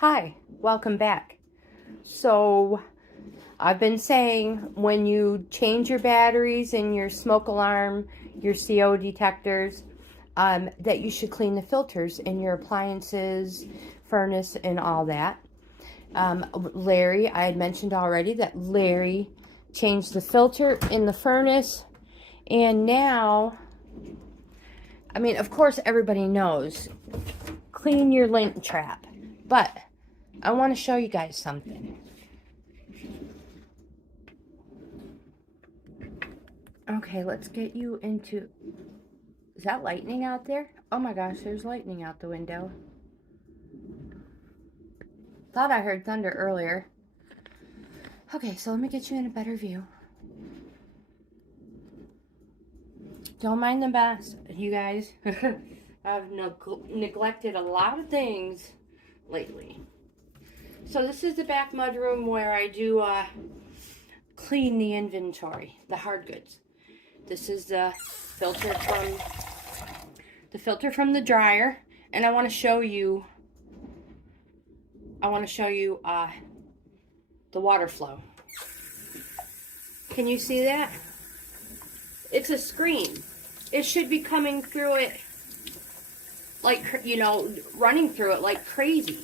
Hi, welcome back. So, I've been saying when you change your batteries in your smoke alarm, your CO detectors, that you should clean the filters in your appliances, furnace, and all that. Larry, I had mentioned already that Larry changed the filter in the furnace, and now, I mean, of course everybody knows, clean your lint trap, but I want to show you guys something. Okay, let's get you into... Is that lightning out there? Oh my gosh, there's lightning out the window. Thought I heard thunder earlier. Okay, so let me get you in a better view. Don't mind the mess, you guys. I've neglected a lot of things lately. So this is the back mudroom where I do clean the inventory, the hard goods. This is the filter from the dryer, and I want to show you the water flow. Can you see that? It's a screen. It should be coming through it like, you know, running through it like crazy.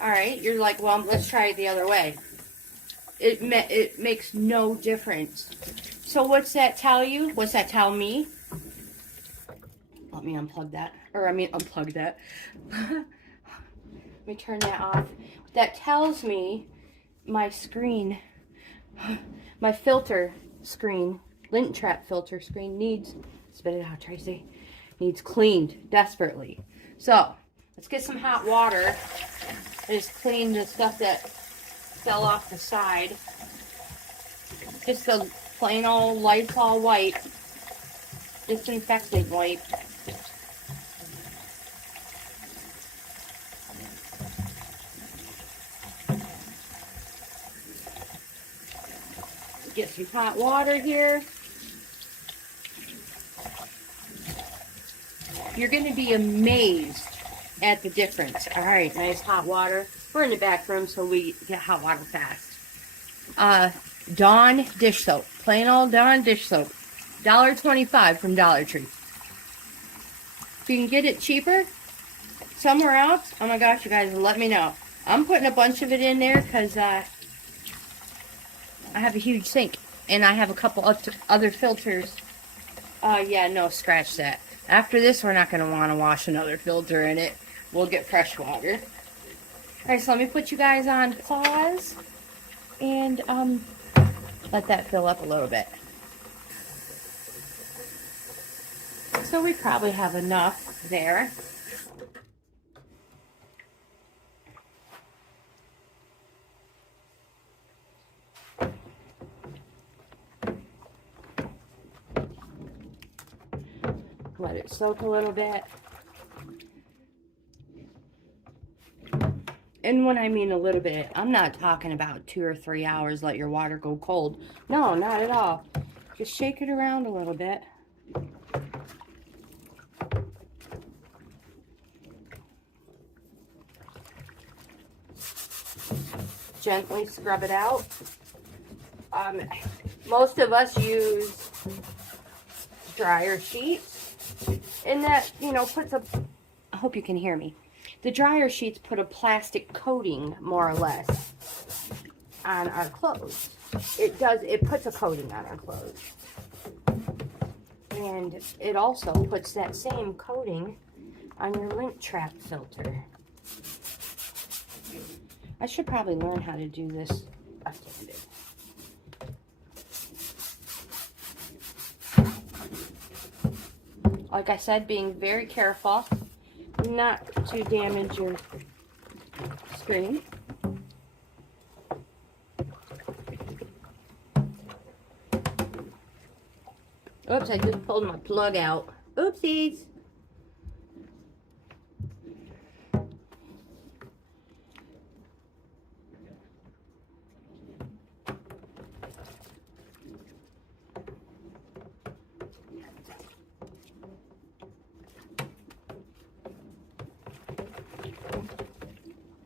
All right, you're like, well, let's try it the other way. It makes no difference. So what's that tell you? What's that tell me? Let me unplug that. Unplug that. Let me turn that off. That tells me my screen, my filter screen, lint trap filter screen needs, spit it out, Tracy, needs cleaned desperately. So let's get some hot water. I just cleaned the stuff that fell off the side. Just the plain old Lysol wipe, disinfectant wipe. Get some hot water here. You're going to be amazed at the difference. All right, nice hot water. We're in the back room, so we get hot water fast. Dawn dish soap. Plain old Dawn dish soap. $1.25 from Dollar Tree. If you can get it cheaper somewhere else, oh my gosh, you guys, let me know. I'm putting a bunch of it in there because I have a huge sink. And I have a couple other filters. Yeah, no, scratch that. After this, we're not going to want to wash another filter in it. We'll get fresh water. Alright, so let me put you guys on pause. And let that fill up a little bit. So we probably have enough there. Let it soak a little bit. And when I mean a little bit, I'm not talking about 2 or 3 hours, let your water go cold. No, not at all. Just shake it around a little bit. Gently scrub it out. Most of us use dryer sheets. And that, you know, puts a... I hope you can hear me. The dryer sheets put a plastic coating, more or less, on our clothes. It puts a coating on our clothes. And it also puts that same coating on your lint trap filter. I should probably learn how to do this left-handed. Like I said, being very careful not to damage your screen. Oops, I just pulled my plug out. Oopsies.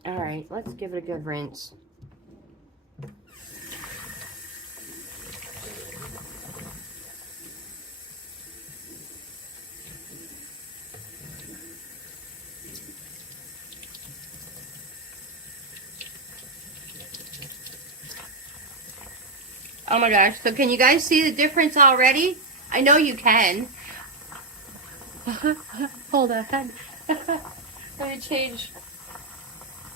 All right, let's give it a good rinse. Oh my gosh, so can you guys see the difference already? I know you can. Hold on. Let me change.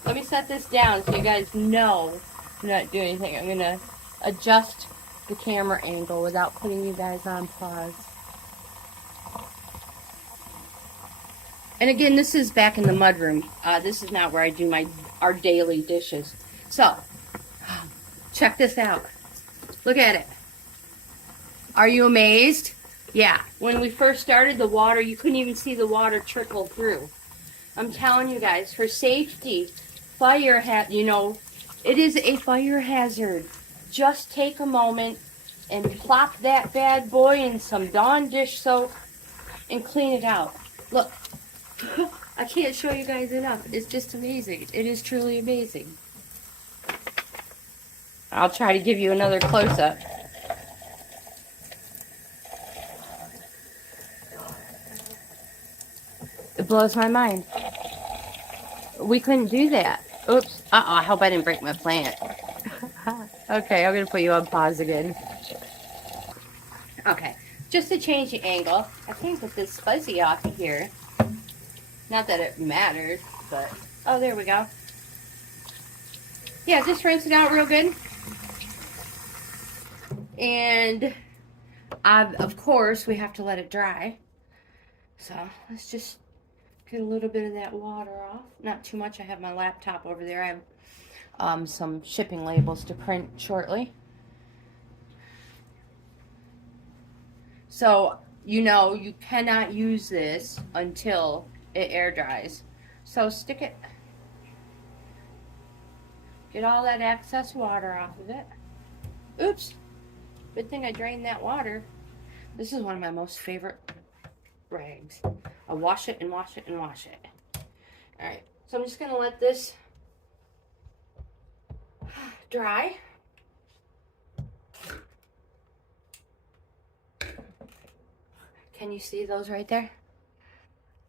Let me set this down so you guys know I'm not doing anything. I'm going to adjust the camera angle without putting you guys on pause. And again, this is back in the mudroom. This is not where I do our daily dishes. So, check this out. Look at it. Are you amazed? Yeah, when we first started the water, you couldn't even see the water trickle through. I'm telling you guys, for safety, it is a fire hazard. Just take a moment and plop that bad boy in some Dawn dish soap and clean it out. Look, I can't show you guys enough. It's just amazing. It is truly amazing. I'll try to give you another close-up. It blows my mind. We couldn't do that. Oops. I hope I didn't break my plant. Okay, I'm going to put you on pause again. Okay, just to change the angle, I can't put this fuzzy off of here. Not that it matters, but... Oh, there we go. Yeah, just rinse it out real good. And, of course, we have to let it dry. So, let's just get a little bit of that water off. Not too much. I have my laptop over there. I have some shipping labels to print shortly. So, you cannot use this until it air dries. So, stick it. Get all that excess water off of it. Oops. Good thing I drained that water. This is one of my most favorite rags. I wash it and wash it and wash it. Alright, so I'm just going to let this dry. Can you see those right there?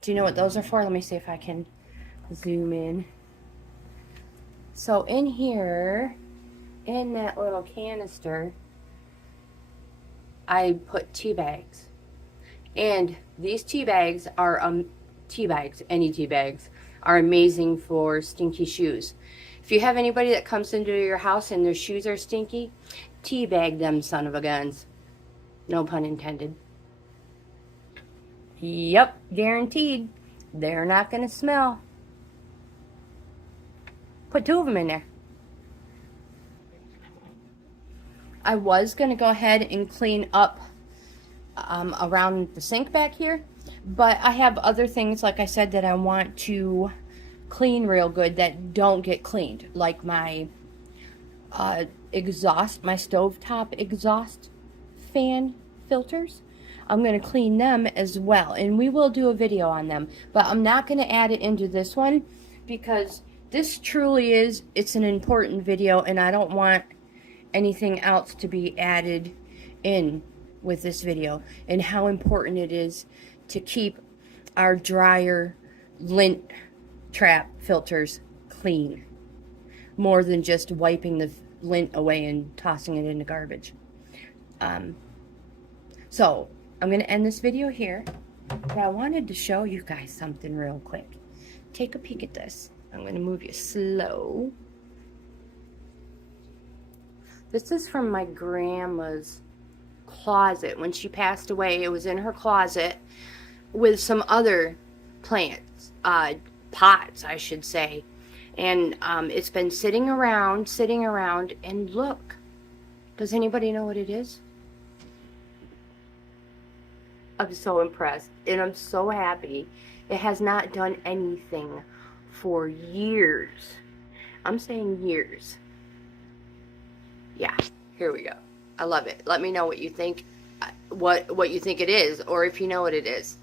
Do you know what those are for? Let me see if I can zoom in. So in here, in that little canister, I put tea bags. And these tea bags are, any tea bags, are amazing for stinky shoes. If you have anybody that comes into your house and their shoes are stinky, tea bag them son of a guns. No pun intended. Yep, guaranteed. They're not going to smell. Put 2 of them in there. I was going to go ahead and clean up around the sink back here, but I have other things, like I said, that I want to clean real good that don't get cleaned, like my exhaust, my stovetop exhaust fan filters. I'm going to clean them as well, and we will do a video on them, but I'm not going to add it into this one because this truly is, it's an important video, and I don't want anything else to be added in with this video, and how important it is to keep our dryer lint trap filters clean, more than just wiping the lint away and tossing it in the garbage. So I'm going to end this video here, but I wanted to show you guys something real quick. Take a peek at this. I'm going to move you slow. This is from my grandma's closet. When she passed away, it was in her closet with some other plants, pots, I should say. And it's been sitting around, and look. Does anybody know what it is? I'm so impressed, and I'm so happy. It has not done anything for years. I'm saying years. Yeah, here we go. I love it. Let me know what you think, what you think it is, or if you know what it is.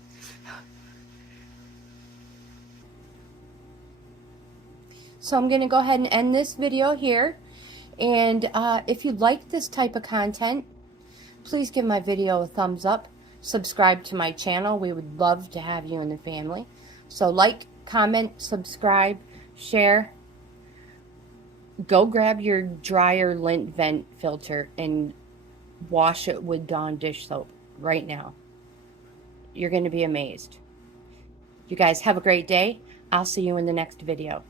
So I'm going to go ahead and end this video here. And if you like this type of content, please give my video a thumbs up. Subscribe to my channel. We would love to have you in the family. So like, comment, subscribe, share. Go grab your dryer lint vent filter and wash it with Dawn dish soap right now. You're going to be amazed. You guys have a great day. I'll see you in the next video.